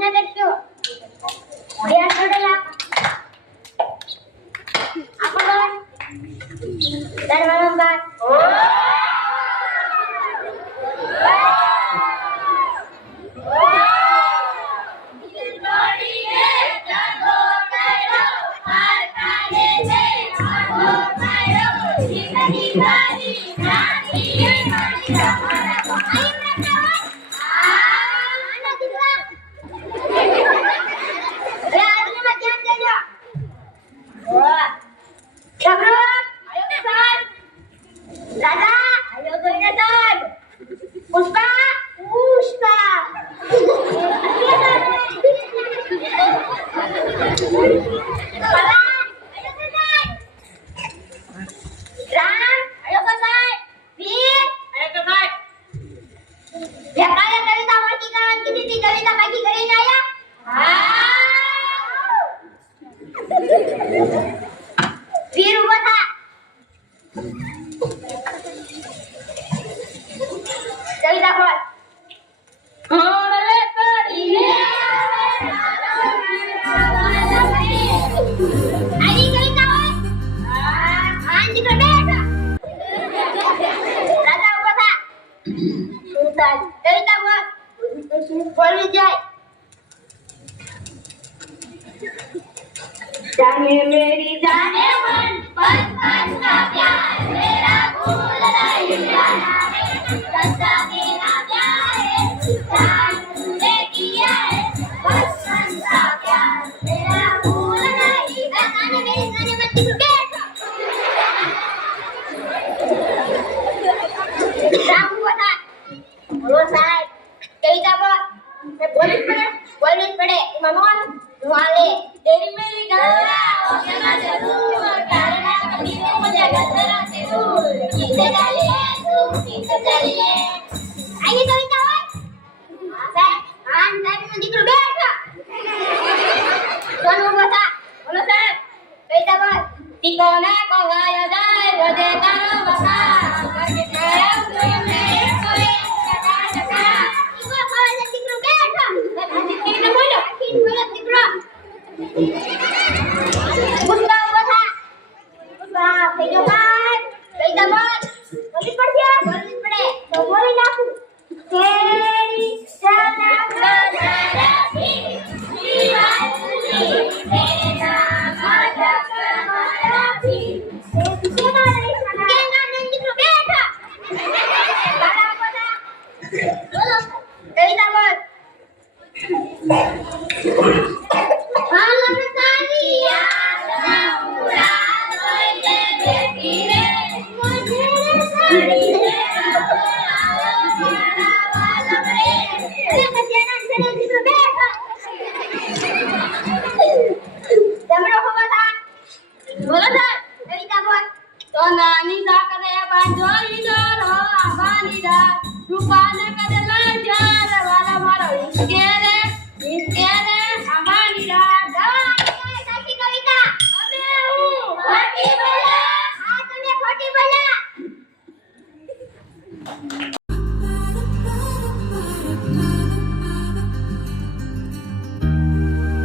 ને દેખજો બે છોડેલા આપણો દરવાજો બાર जाने मेरी जाने मन बचपन का प्यार मेरा भूल नहीं जाना है सच्चा मेरा प्यार है प्यार तूने किया है बचपन का प्यार मेरा भूल नहीं जाने मेरी जाने मन राम बता बोलो साहब कई दफा बोलिस पड़े मनोन वाले तेरी मेरी गलरा हो जाना जरूर करना कभी तो मुझे गलरा जरूर किसे डालिए तू किसे डालिए आइए कविता हो साहब आन साहब में जिक्र बैठा कौन बता बोलो साहब कविता बोल तिकोना को गाया जाए रोजे तारो बसा करके खाया कोई मेरे कोई चका चका इसको खाया जिक्र बैठा मैं जिक्र न बोलो जिक्र Buka apa? Buka, kehidupan, kehidupan. Boleh pergi, boleh pergi. Kau boleh aku. Keri, jangan berhadapi. Diwali, enak ada kemarapi. Jangan nanti berbeda. Kalau apa? Boleh. Kehidupan.